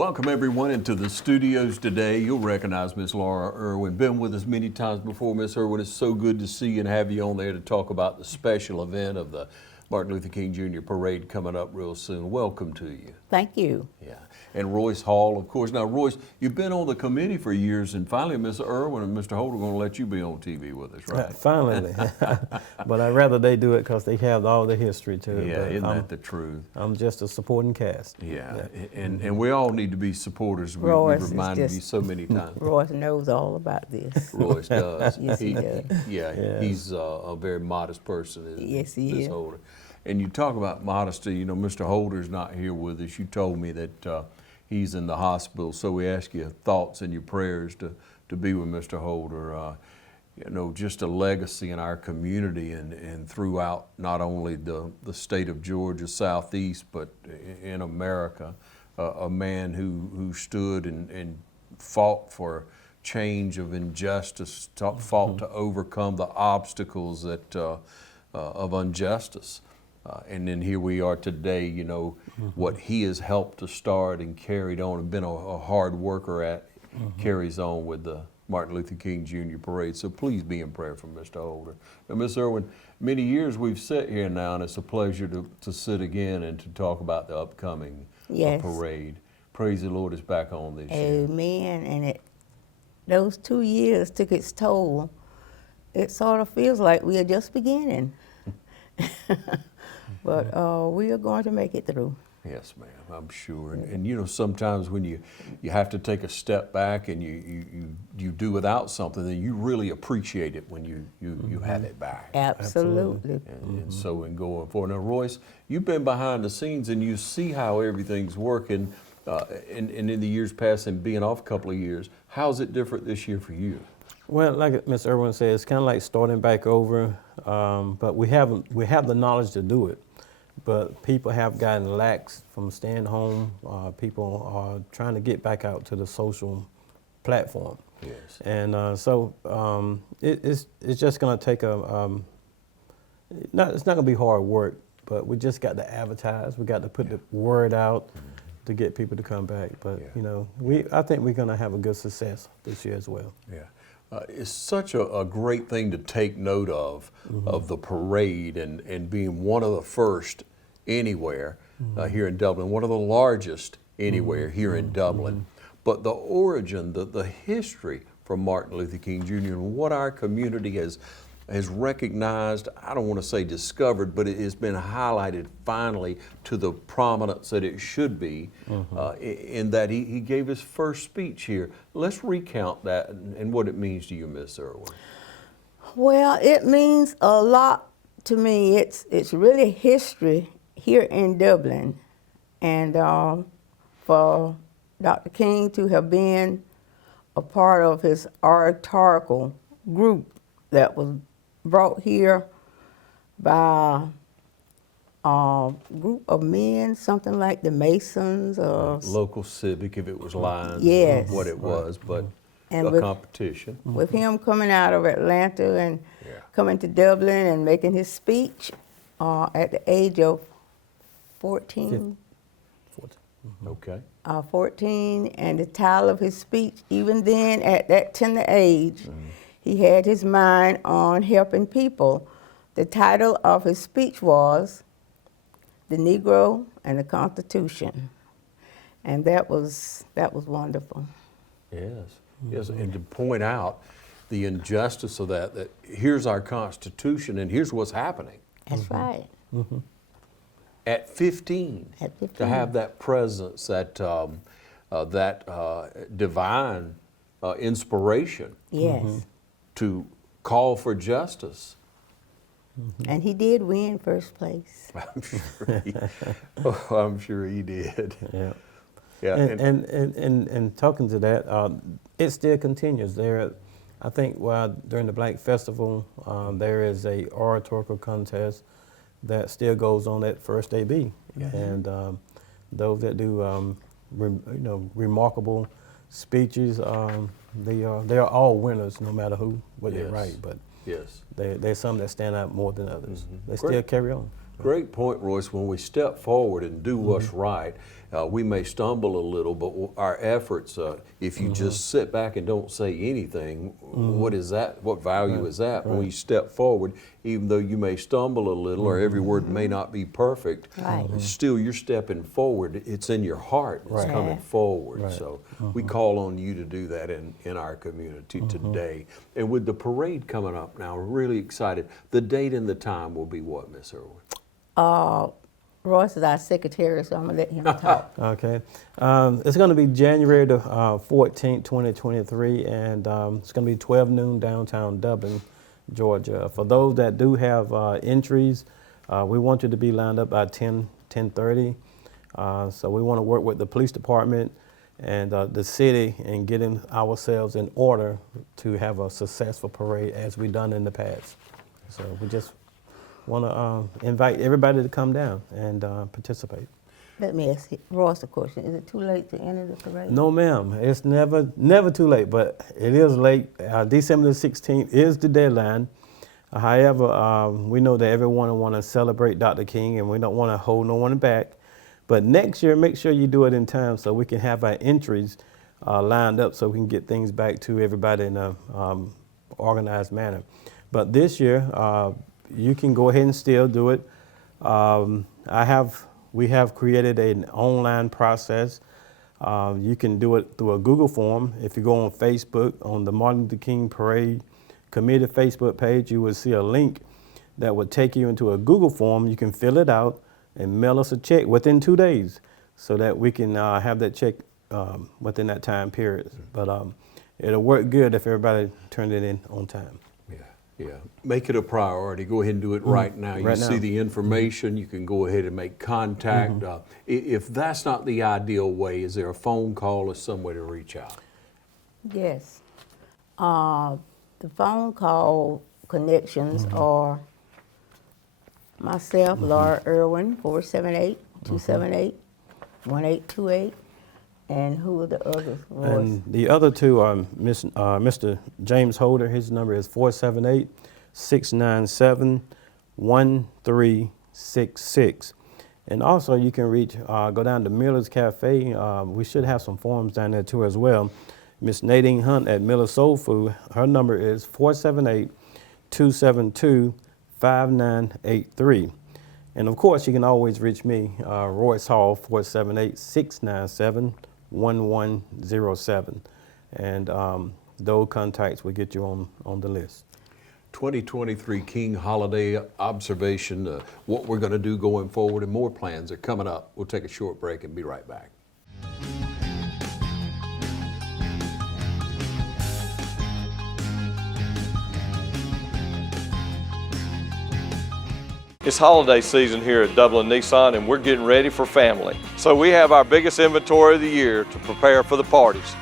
Welcome everyone into the studios today. You'll recognize Miss Laura Irwin. Been with us many times before, Miss Irwin. It's so good to see you and have you on there to talk about the special event of the Martin Luther King Jr. Parade coming up real soon. Welcome to you. Thank you. Yeah, and Royce Hall, of course. Now, Royce, you've been on the committee for years, and finally, Mr. Irwin and Mr. Holder are going to let you be on TV with us, right? Finally, but I'd rather they do it because they have all the history to it. Yeah, but isn't that the truth? I'm just a supporting cast. Yeah, and we all need to be supporters. We've reminded you so many times. Royce knows all about this. Royce does. Yes, he does. Yeah, he's a very modest person. Yes, he is. Holder. And you talk about modesty, you know, Mr. Holder's not here with us. You told me that he's in the hospital, so we ask you thoughts and your prayers to be with Mr. Holder. You know, just a legacy in our community and throughout not only the state of Georgia, Southeast, but in America. A man who stood and fought for change of injustice, fought to overcome the obstacles that of injustice. And then here we are today, you know, what he has helped to start and carried on and been a hard worker at, carries on with the Martin Luther King Jr. Parade. So please be in prayer for Mr. Holder. Now, Ms. Irwin, many years we've sat here now, and it's a pleasure to sit again and to talk about the upcoming parade. Praise the Lord, it's back on this year. Amen. And those 2 years took its toll. It sort of feels like we are just beginning. But we are going to make it through. Yes, ma'am, I'm sure. And you know, sometimes when you have to take a step back and you do without something, then you really appreciate it when you have it back. Absolutely. And so in going forward. Now, Royce, you've been behind the scenes and you see how everything's working and in the years past and being off a couple of years. How's it different this year for you? Well, like Ms. Irwin said, it's kind of like starting back over, but we have the knowledge to do it. But people have gotten lax from staying home. People are trying to get back out to the social platform. Yes. And so it's just going to take it's not going to be hard work, but we just got to advertise. We got to put the word out to get people to come back. But you know, I think we're going to have a good success this year as well. Yeah. It's such a great thing to take note of the parade and being one of the first anywhere here in Dublin, one of the largest anywhere here in Dublin. But the origin, the history from Martin Luther King Jr. and what our community has recognized, I don't want to say discovered, but it has been highlighted finally to the prominence that it should be in that he gave his first speech here. Let's recount that and what it means to you, Miss Irwin. Well, it means a lot to me. It's really history here in Dublin. And for Dr. King to have been a part of his oratorical group that was brought here by a group of men, something like the Masons or local civic, if it was Lions, what it was, but and a competition. With him coming out of Atlanta and coming to Dublin and making his speech at the age of 14. 14, and the title of his speech, even then at that tender age, he had his mind on helping people. The title of his speech was "The Negro and the Constitution," and that was wonderful. Yes, yes, and to point out the injustice of that here's our Constitution and here's what's happening. That's right. At 15, to have that presence, that divine inspiration. Yes. To call for justice. And he did win first place. I'm sure he did. Yeah. Yeah. And talking to that, it still continues. I think during the Black Festival, there is a oratorical contest that still goes on at First AB. Yes. And those that do remarkable speeches, they are all winners, no matter what they write. But there's some that stand out more than others. They still carry on. Great point, Royce. When we step forward and do what's right, We may stumble a little, but our efforts, if you just sit back and don't say anything, what is that? What value is that? When you step forward, even though you may stumble a little or every word may not be perfect, still you're stepping forward. It's in your heart. It's coming forward. So we call on you to do that in our community today. And with the parade coming up now, we're really excited. The date and the time will be what, Miss Irwin? Royce is our secretary, so I'm going to let him talk. Okay. It's going to be January the 14th, 2023, and it's going to be 12 noon downtown Dublin, Georgia. For those that do have entries, we want you to be lined up by 10:30. So we want to work with the police department and the city in getting ourselves in order to have a successful parade as we've done in the past. So we just want to invite everybody to come down and participate. Let me ask Royce a question. Is it too late to enter the parade? No, ma'am. It's never too late, but it is late. December the 16th is the deadline. However, we know that everyone want to celebrate Dr. King, and we don't want to hold no one back. But next year, make sure you do it in time so we can have our entries lined up so we can get things back to everybody in a organized manner. But this year, you can go ahead and still do it. We have created an online process. You can do it through a Google form. If you go on Facebook, on the Martin Luther King Parade Committee Facebook page, you will see a link that will take you into a Google form. You can fill it out and mail us a check within 2 days so that we can have that check within that time period. But it'll work good if everybody turned it in on time. Yeah, make it a priority. Go ahead and do it right now. You see the information, you can go ahead and make contact. If that's not the ideal way, is there a phone call or some way to reach out? Yes. The phone call connections are myself, Laura Irwin, 478-278-1828. And who are the others? Royce? And the other two are Mr. James Holder. His number is 478-697-1366. And also you can reach, go down to Miller's Cafe. We should have some forms down there too as well. Miss Nadine Hunt at Miller Soul Food, her number is 478-272-5983. And of course, you can always reach me, Royce Hall, 478-697-1107. And those contacts will get you on the list. 2023 King Holiday Observation, what we're going to do going forward, and more plans are coming up. We'll take a short break and be right back. It's holiday season here at Dublin Nissan, and we're getting ready for family. So we have our biggest inventory of the year to prepare for the parties.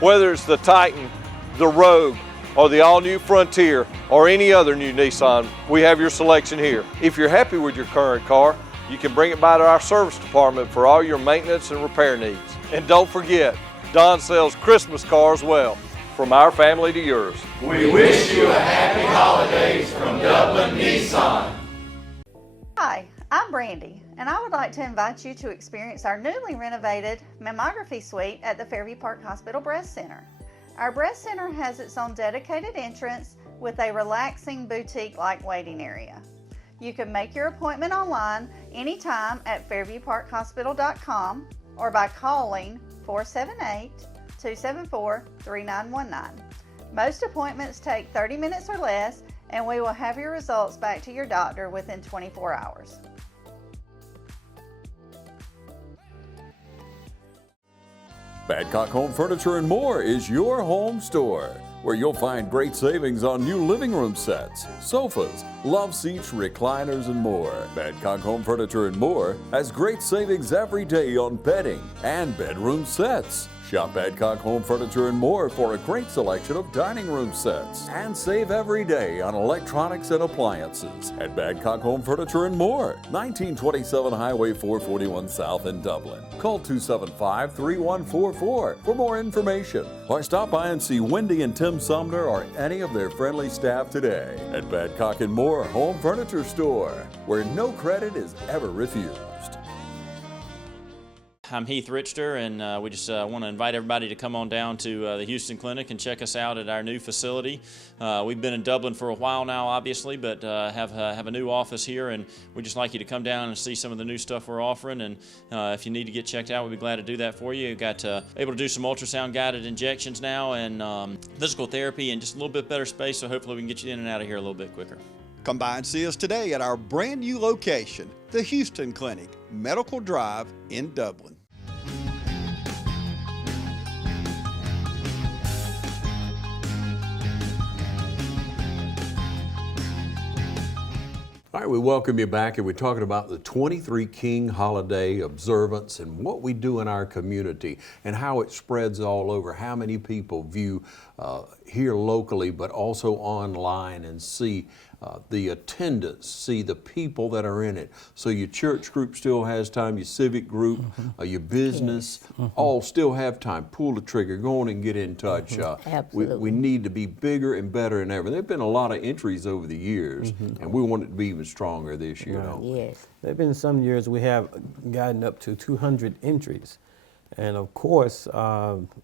Whether it's the Titan, the Rogue, or the all-new Frontier, or any other new Nissan, we have your selection here. If you're happy with your current car, you can bring it by to our service department for all your maintenance and repair needs. And don't forget, Don sells Christmas cars well. From our family to yours. We wish you a happy holidays from Dublin Nissan. Hi, I'm Brandy, and I would like to invite you to experience our newly renovated mammography suite at the Fairview Park Hospital Breast Center. Our breast center has its own dedicated entrance with a relaxing boutique-like waiting area. You can make your appointment online anytime at fairviewparkhospital.com or by calling 478-274-3919. Most appointments take 30 minutes or less, and we will have your results back to your doctor within 24 hours. Badcock Home Furniture and More is your home store, where you'll find great savings on new living room sets, sofas, love seats, recliners, and more. Badcock Home Furniture and More has great savings every day on bedding and bedroom sets. Shop Badcock Home Furniture and More for a great selection of dining room sets. And save every day on electronics and appliances at Badcock Home Furniture and More, 1927 Highway 441 South in Dublin. Call 275-3144 for more information, or stop by and see Wendy and Tim Sumner or any of their friendly staff today at Badcock and More Home Furniture Store, where no credit is ever refused. I'm Heath Richter, and we just want to invite everybody to come on down to the Houston Clinic and check us out at our new facility. We've been in Dublin for a while now, obviously, but have a new office here, and we'd just like you to come down and see some of the new stuff we're offering. And if you need to get checked out, we'd be glad to do that for you. We've got able to do some ultrasound guided injections now, and physical therapy, and just a little bit better space. So hopefully we can get you in and out of here a little bit quicker. Come by and see us today at our brand new location, the Houston Clinic, Medical Drive in Dublin. All right, we welcome you back, and we're talking about the 23 King holiday observance and what we do in our community and how it spreads all over, how many people view here locally but also online and see the attendance, see the people that are in it. So your church group still has time, your civic group, your business, all still have time. Pull the trigger, go on and get in touch. Absolutely. We need to be bigger and better than ever. There have been a lot of entries over the years, and we want it to be even stronger this year. Right. Yes. There have been some years we have gotten up to 200 entries. And of course,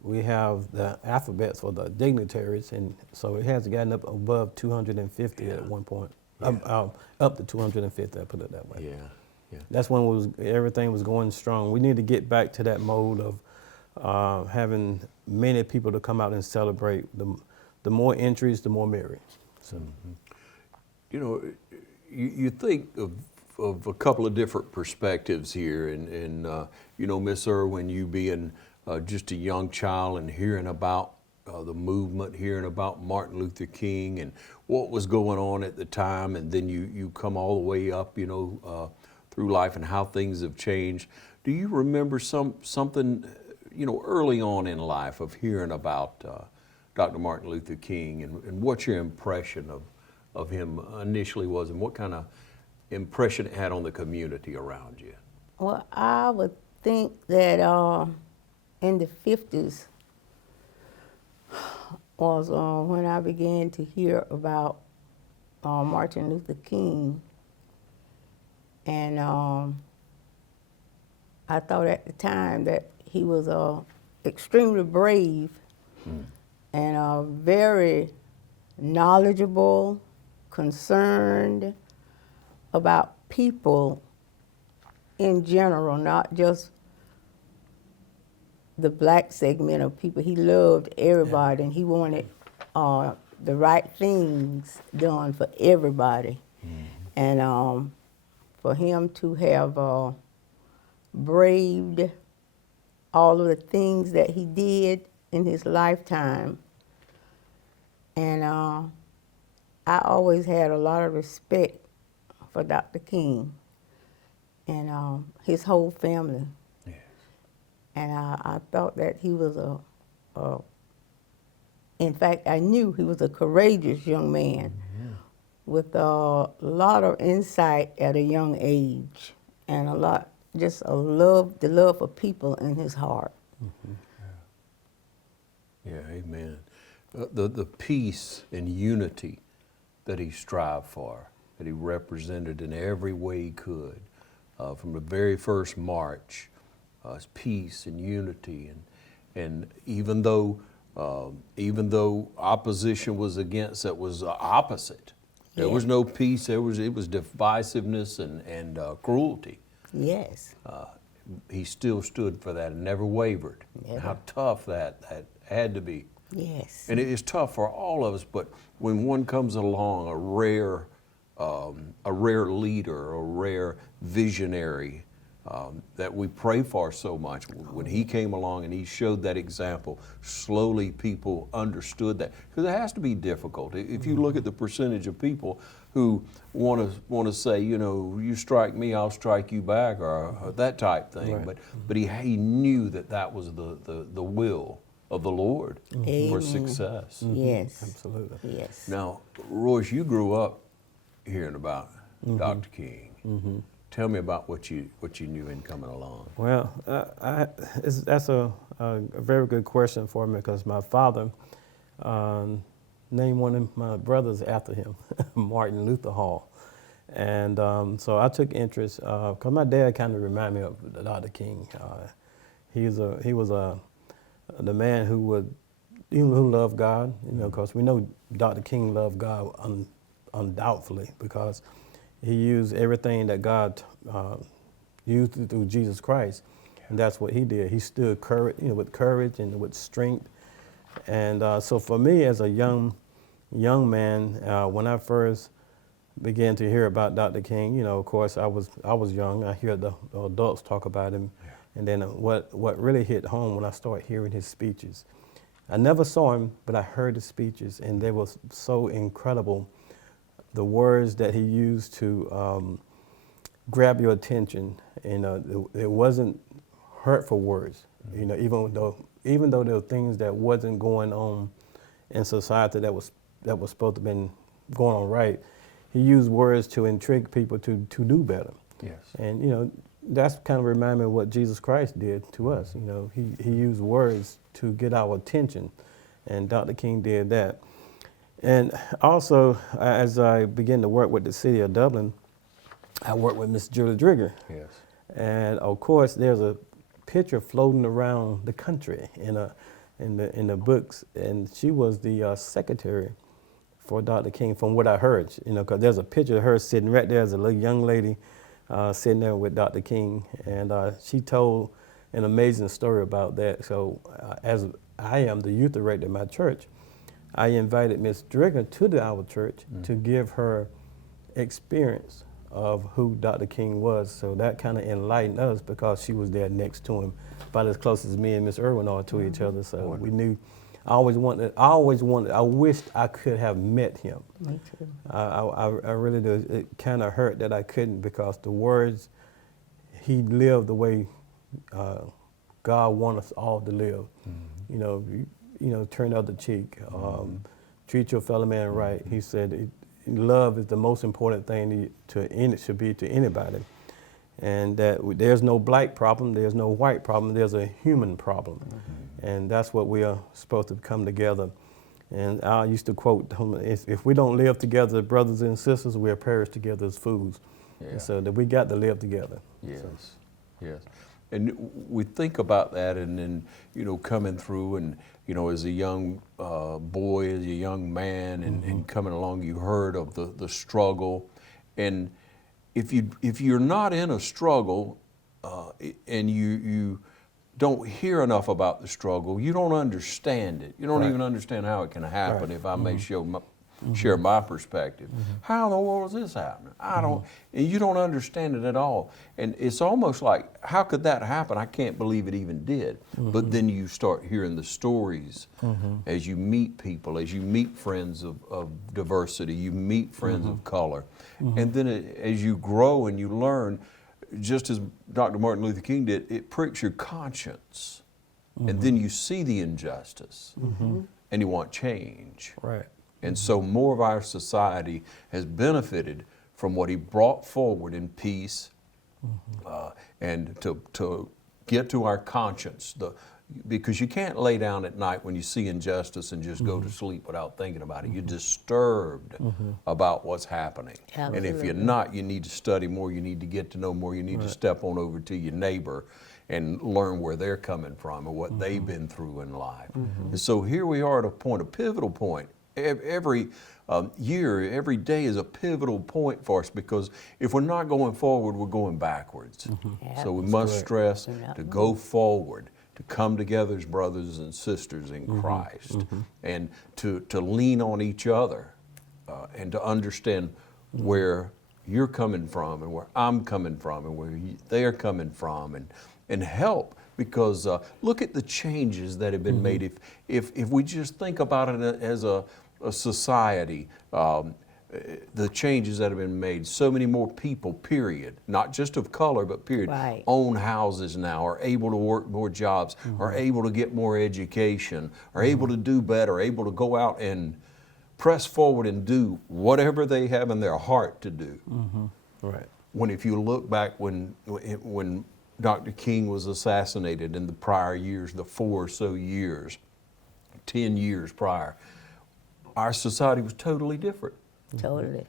we have the alphabets for the dignitaries, and so it has gotten up above 250 at one point. Up to 250, I put it that way. Yeah. That's when everything was going strong. We need to get back to that mode of having many people to come out and celebrate. The more entries, the more merry. So. You know, you think of a couple of different perspectives here, and you know, Miss Irwin, you being just a young child and hearing about the movement, hearing about Martin Luther King and what was going on at the time, and then you come all the way up, you know, through life and how things have changed. Do you remember something, you know, early on in life of hearing about Dr. Martin Luther King and what your impression of him initially was, and what kind of impression it had on the community around you? Well, I would think that in the 50s was when I began to hear about Martin Luther King. And I thought at the time that he was extremely brave and very knowledgeable, concerned about people in general, not just the black segment of people. He loved everybody, and he wanted the right things done for everybody. And for him to have braved all of the things that he did in his lifetime. And I always had a lot of respect for Dr. King and his whole family. Yes. And I thought that he was in fact, I knew he was a courageous young man with a lot of insight at a young age, and the love for people in his heart. Yeah, amen. The peace and unity that he strived for, that he represented in every way he could, from the very first march, his peace and unity, and even though opposition was against, it was opposite. There was no peace. It was divisiveness and cruelty. Yes. He still stood for that and never wavered. Never. How tough that had to be. Yes. And it is tough for all of us, but when one comes along, a rare leader, a rare visionary that we pray for so much, when he came along and he showed that example, slowly people understood that. Because it has to be difficult. If you look at the percentage of people who want to say, you know, you strike me, I'll strike you back, or that type thing. Right. But he knew that was the will of the Lord for success. Yes. Absolutely. Yes. Now, Royce, you grew up hearing about Dr. King. Tell me about what you knew in coming along. Well, that's a very good question for me, because my father named one of my brothers after him, Martin Luther Hall. And so I took interest, because my dad kind of reminded me of Dr. King. he was the man who loved God, because we know Dr. King loved God undoubtedly, because he used everything that God used through Jesus Christ, and that's what he did. He stood with courage and with strength. And so for me as a young man, when I first began to hear about Dr. King, of course I was young. I hear the adults talk about him, and then what really hit home when I started hearing his speeches. I never saw him, but I heard his speeches, and they were so incredible. The words that he used to grab your attention, it wasn't hurtful words. Even though there were things that wasn't going on in society that was supposed to have been going on right, he used words to intrigue people to do better. Yes. And that's kind of remind me of what Jesus Christ did to us. He used words to get our attention, and Dr. King did that. And also, as I began to work with the city of Dublin, I worked with Miss Julie Drigger. Yes. And of course, there's a picture floating around the country in the books, and she was the secretary for Dr. King, from what I heard. Because there's a picture of her sitting right there as a little young lady sitting there with Dr. King, and she told an amazing story about that. So as I am the youth director at my church, I invited Miss Drigger to our church to give her experience of who Dr. King was. So that kind of enlightened us, because she was there next to him, about as close as me and Miss Irwin are to each other. So we knew. I wished I could have met him. Me too. I really do. It kind of hurt that I couldn't, because the words, he lived the way God wants us all to live. Turn the other cheek, treat your fellow man right. He said love is the most important thing it should be to anybody. And that there's no black problem, there's no white problem, there's a human problem. And that's what we are supposed to come together. And I used to quote, if we don't live together as brothers and sisters, we'll perish together as fools. Yeah. And so that we got to live together. Yes, yes. And we think about that, and then, coming through, and, as a young boy, as a young man, and coming along, you heard of the struggle. And if you're not in a struggle, and you don't hear enough about the struggle, you don't understand it. You don't even understand how it can happen, if I may share my perspective. How in the world is this happening? And you don't understand it at all. And it's almost like, how could that happen? I can't believe it even did. But then you start hearing the stories as you meet people, as you meet friends of diversity, you meet friends of color. And then as you grow and you learn, just as Dr. Martin Luther King did, it pricks your conscience. And then you see the injustice and you want change. Right. And so more of our society has benefited from what he brought forward in peace, and to get to our conscience. Because you can't lay down at night when you see injustice and just go to sleep without thinking about it. You're disturbed about what's happening. Absolutely. And if you're not, you need to study more, you need to get to know more, you need to step on over to your neighbor and learn where they're coming from and what they've been through in life. And so here we are at a pivotal point. Every year, every day is a pivotal point for us, because if we're not going forward, we're going backwards. So we must stress to go forward, to come together as brothers and sisters in Christ, and to lean on each other, and to understand where you're coming from and where I'm coming from and where they're coming from, and help. Because look at the changes that have been made. If we just think about it as a society, the changes that have been made. So many more people, period, not just of color, but period, own houses now, are able to work more jobs, are able to get more education, are able to do better, able to go out and press forward and do whatever they have in their heart to do. Right. When if you look back when Dr. King was assassinated in the prior years, the 4 or so years, 10 years prior, our society was totally different. Totally.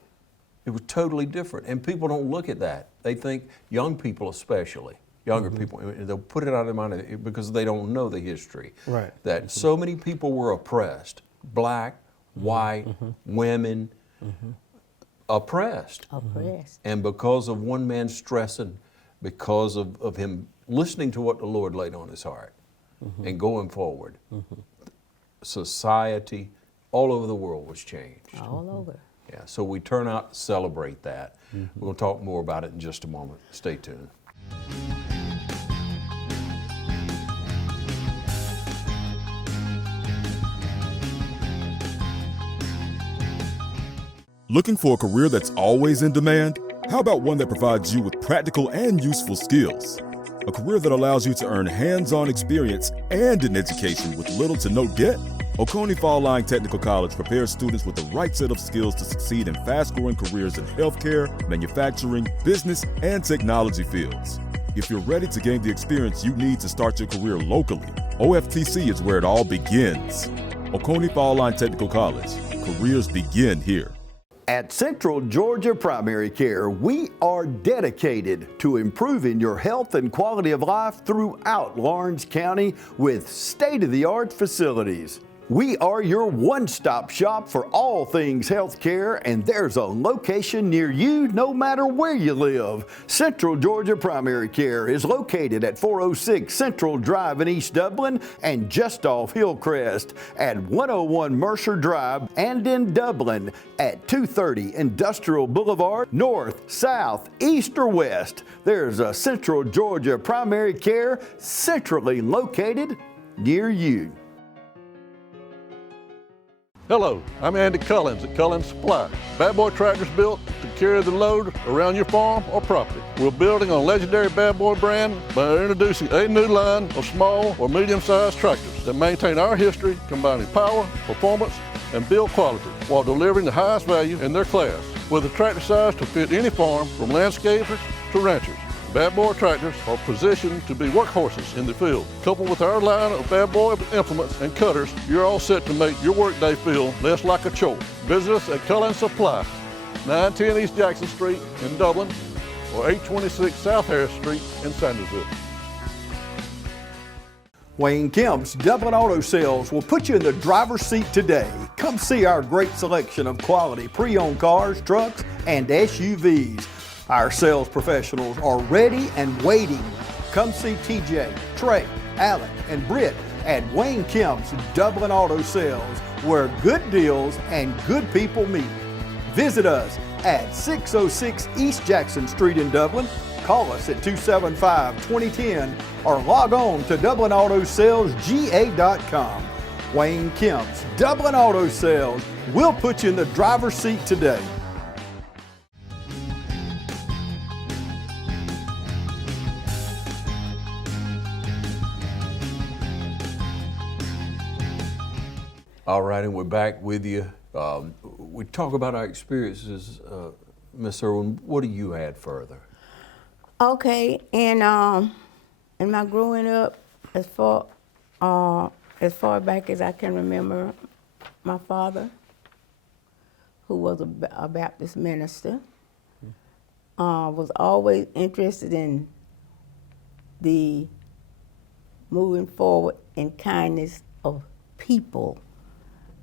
It was totally different. And people don't look at that. They think, young people especially, younger people, and they'll put it out of their mind because they don't know the history. Right. That so many people were oppressed, black, white, women, oppressed. And because of one man stressing, because of him listening to what the Lord laid on his heart and going forward, society all over the world was changed. All over. Yeah, so we turn out to celebrate that. We're going to talk more about it in just a moment. Stay tuned. Looking for a career that's always in demand? How about one that provides you with practical and useful skills? A career that allows you to earn hands-on experience and an education with little to no debt? Oconee Fall Line Technical College prepares students with the right set of skills to succeed in fast-growing careers in healthcare, manufacturing, business, and technology fields. If you're ready to gain the experience you need to start your career locally, OFTC is where it all begins. Oconee Fall Line Technical College. Careers begin here. At Central Georgia Primary Care, we are dedicated to improving your health and quality of life throughout Laurens County with state-of-the-art facilities. We are your one-stop shop for all things health care, and there's a location near you no matter where you live. Central Georgia Primary Care is located at 406 Central Drive in East Dublin and just off Hillcrest, at 101 Mercer Drive, and in Dublin at 230 Industrial Boulevard. North, south, east, or west, there's a Central Georgia Primary Care centrally located near you. Hello, I'm Andy Cullins at Cullins Supply. Bad Boy tractors built to carry the load around your farm or property. We're building on legendary Bad Boy brand by introducing a new line of small or medium-sized tractors that maintain our history, combining power, performance, and build quality while delivering the highest value in their class. With a tractor size to fit any farm, from landscapers to ranchers, Bad Boy tractors are positioned to be workhorses in the field. Coupled with our line of Bad Boy implements and cutters, you're all set to make your workday feel less like a chore. Visit us at Cullins Supply, 910 East Jackson Street in Dublin, or 826 South Harris Street in Sandersville. Wayne Kemp's Dublin Auto Sales will put you in the driver's seat today. Come see our great selection of quality pre-owned cars, trucks, and SUVs. Our sales professionals are ready and waiting. Come see TJ, Trey, Alan, and Britt at Wayne Kemp's Dublin Auto Sales, where good deals and good people meet. Visit us at 606 East Jackson Street in Dublin. Call us at 275-2010 or log on to DublinAutoSalesGA.com. Wayne Kemp's Dublin Auto Sales will put you in the driver's seat today. All right, and we're back with you. We talk about our experiences. Miss Irwin, what do you add further? Okay, and in my growing up, as far back as I can remember, my father, who was a Baptist minister, was always interested in the moving forward in kindness of people,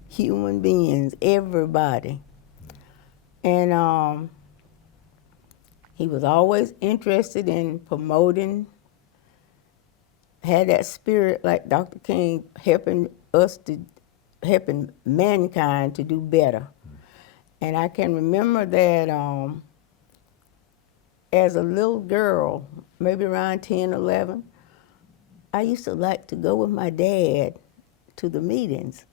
human beings, everybody. And he was always interested in promoting, had that spirit like Dr. King, helping mankind to do better. And I can remember that as a little girl, maybe around 10, 11, I used to like to go with my dad to the meetings.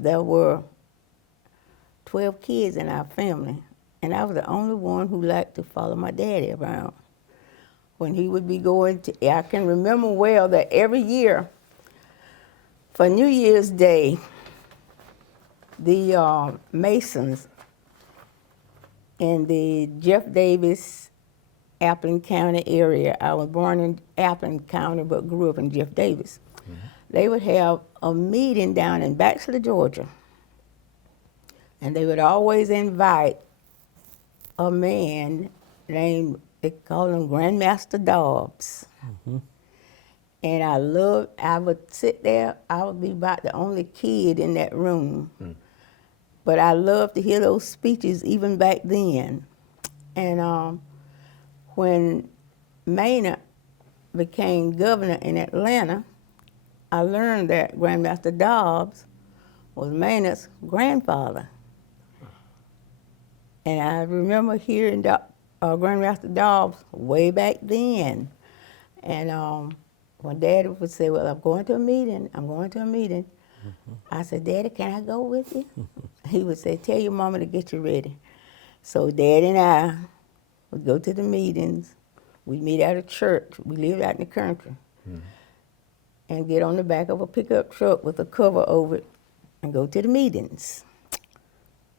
There were 12 kids in our family, and I was the only one who liked to follow my daddy around. When he would be going to, I can remember well that every year for New Year's Day, the Masons in the Jeff Davis, Appleton County area, I was born in Appleton County but grew up in Jeff Davis. They would have a meeting down in Baxter, Georgia, and they would always invite a man named they call them Grandmaster Dobbs. And I would sit there, I would be about the only kid in that room. But I loved to hear those speeches even back then. And when Maynard became governor in Atlanta, I learned that Grandmaster Dobbs was Maynard's grandfather. And I remember hearing Grandmaster Dobbs way back then. And when Daddy would say, well, I'm going to a meeting, I'm going to a meeting. I said, Daddy, can I go with you? He would say, tell your mama to get you ready. So Daddy and I would go to the meetings. We'd meet at a church. We lived out in the country. And get on the back of a pickup truck with a cover over it and go to the meetings.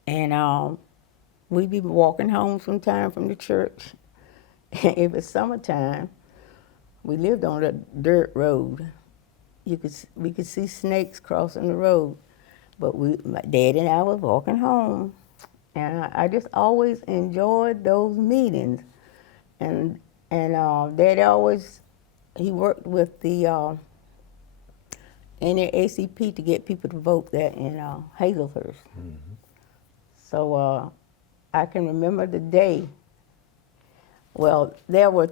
And we'd be walking home sometime from the church. And if it's summertime, we lived on a dirt road. We could see snakes crossing the road. But my dad and I was walking home. And I just always enjoyed those meetings. And Daddy always, he worked with the NAACP to get people to vote there in Hazelhurst. So I can remember the day. Well, there were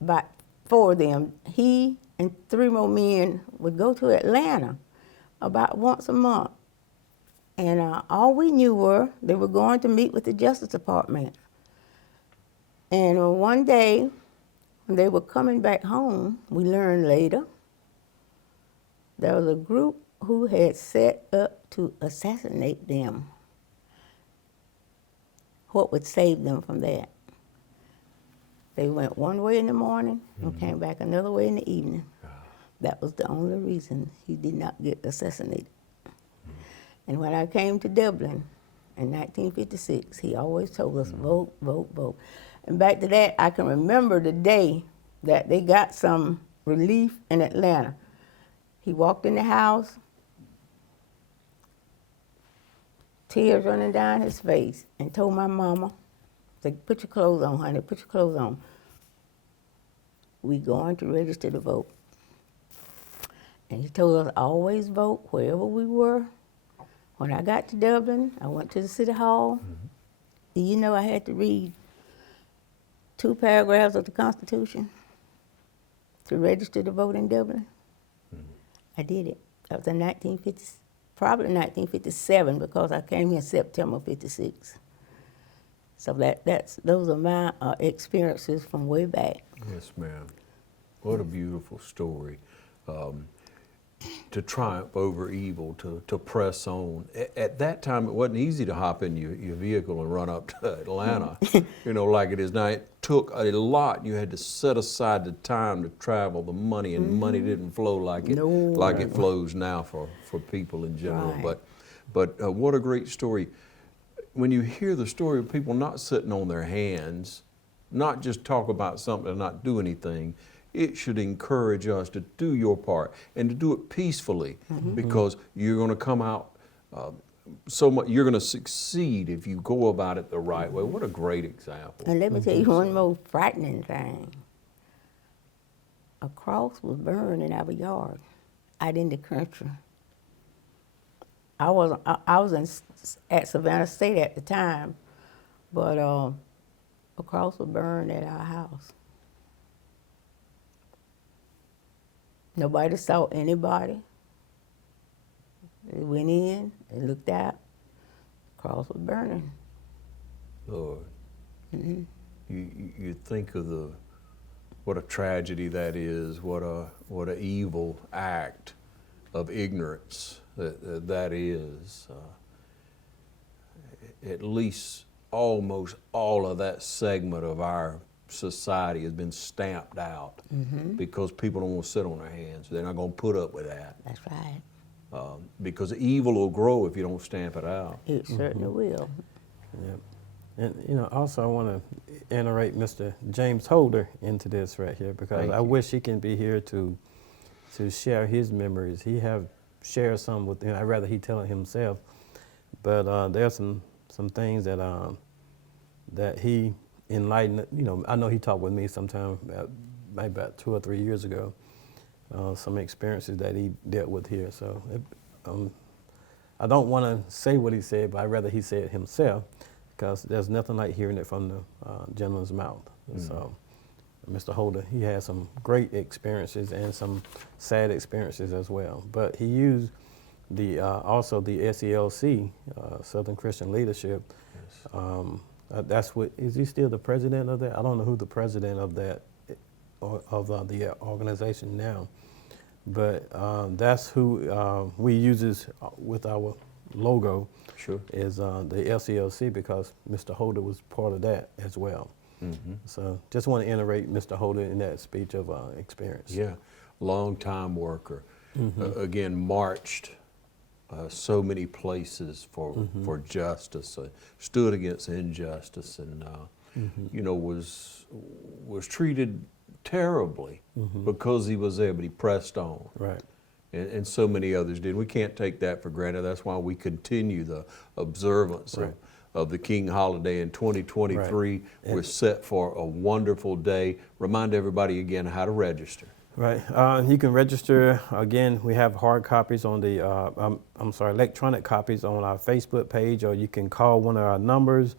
about 4 of them. He and 3 more men would go to Atlanta about once a month. And all we knew were they were going to meet with the Justice Department. And one day, when they were coming back home, we learned later, there was a group who had set up to assassinate them. What would save them from that? They went one way in the morning and came back another way in the evening. That was the only reason he did not get assassinated. And when I came to Dublin in 1956, he always told us, vote, vote, vote. And back to that, I can remember the day that they got some relief in Atlanta. He walked in the house, tears running down his face, and told my mama, said, put your clothes on, honey, put your clothes on. We going to register to vote. And he told us always vote wherever we were. When I got to Dublin, I went to the city hall. Do you know I had to read 2 paragraphs of the Constitution to register to vote in Dublin? I did it. That was in probably 1957, because I came here in September '56. So those are my experiences from way back. Yes, ma'am. What a beautiful story. To triumph over evil, to press on. At that time, it wasn't easy to hop in your vehicle and run up to Atlanta, like it is now. It took a lot. You had to set aside the time to travel, the money, and money didn't flow like it flows now for people in general. Right. But what a great story. When you hear the story of people not sitting on their hands, not just talk about something and not do anything, it should encourage us to do your part and to do it peacefully, because you're going to come out so much. You're going to succeed if you go about it the right way. What a great example! And let me tell you one more frightening thing. A cross was burned in our yard, out in the country. I was at Savannah State at the time, but a cross was burned at our house. Nobody saw anybody. They went in, they looked out, the cross was burning. Lord, you think of what a tragedy that is, what a evil act of ignorance that is. At least almost all of that segment of our society has been stamped out because people don't want to sit on their hands. They're not going to put up with that. That's right. Because evil will grow if you don't stamp it out. It certainly will. Yep. And also I want to iterate Mr. James Holder into this right here, because I wish he can be here to share his memories. He have shared some with I'd rather he tell it himself. But there are some things that he enlighten, I know he talked with me sometime maybe about 2 or 3 years ago, some experiences that he dealt with here. So I don't want to say what he said, but I'd rather he said it himself, because there's nothing like hearing it from the gentleman's mouth. So Mr. Holder, he had some great experiences and some sad experiences as well. But he used also the SELC, Southern Christian Leadership. That's what, is he still the president of that? I don't know who the president of that, of the organization now. But that's who we uses with our logo. Sure. Is the SELC, because Mr. Holder was part of that as well. So just want to iterate Mr. Holder in that speech of experience. Yeah, long-time worker. Again, marched so many places for justice, stood against injustice, and was treated terribly because he was there, but he pressed on. Right. And so many others did. We can't take that for granted. That's why we continue the observance of the King holiday in 2023. Right. We're set for a wonderful day. Remind everybody again how to register. Right. You can register. Again, we have hard copies on the, electronic copies on our Facebook page, or you can call one of our numbers,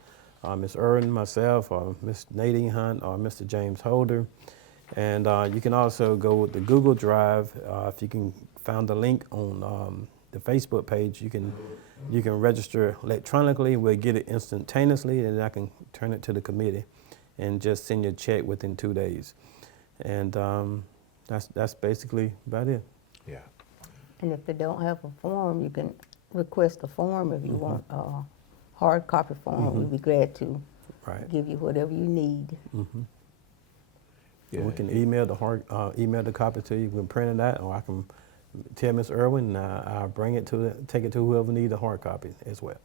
Ms. Irwin, myself, or Ms. Nadine Hunt, or Mr. James Holder. And you can also go with the Google Drive. If you can find the link on the Facebook page, you can register electronically. We'll get it instantaneously, and I can turn it to the committee and just send you a check within 2 days. And that's basically about it. Yeah. And if they don't have a form, you can request a form if you want a hard copy form. We'd be glad to give you whatever you need. Yeah. We can email the copy to you. We can print it out, or I can tell Ms. Irwin, and I'll bring it take it to whoever needs a hard copy as well.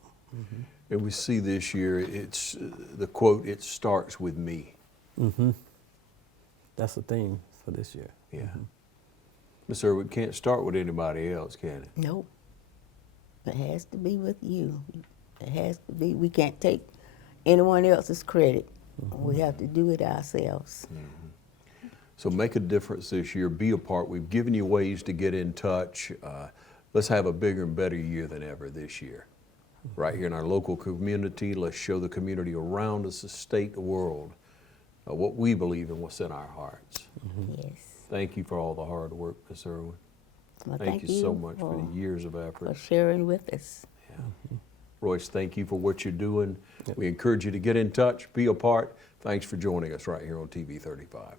And we see this year, it's the quote, "It starts with me." That's the theme for this year. Yeah. Ms. Irwin, can't start with anybody else, can it? Nope. It has to be with you. It has to be. We can't take anyone else's credit. We have to do it ourselves. So make a difference this year. Be a part. We've given you ways to get in touch. Let's have a bigger and better year than ever this year. Right here in our local community, let's show the community around us, the state, the world, what we believe and what's in our hearts. Yes. Thank you for all the hard work, Ms. Irwin. Well, thank you so much for the years of effort. For sharing with us. Yeah. Royce, thank you for what you're doing. We encourage you to get in touch, be a part. Thanks for joining us right here on TV 35.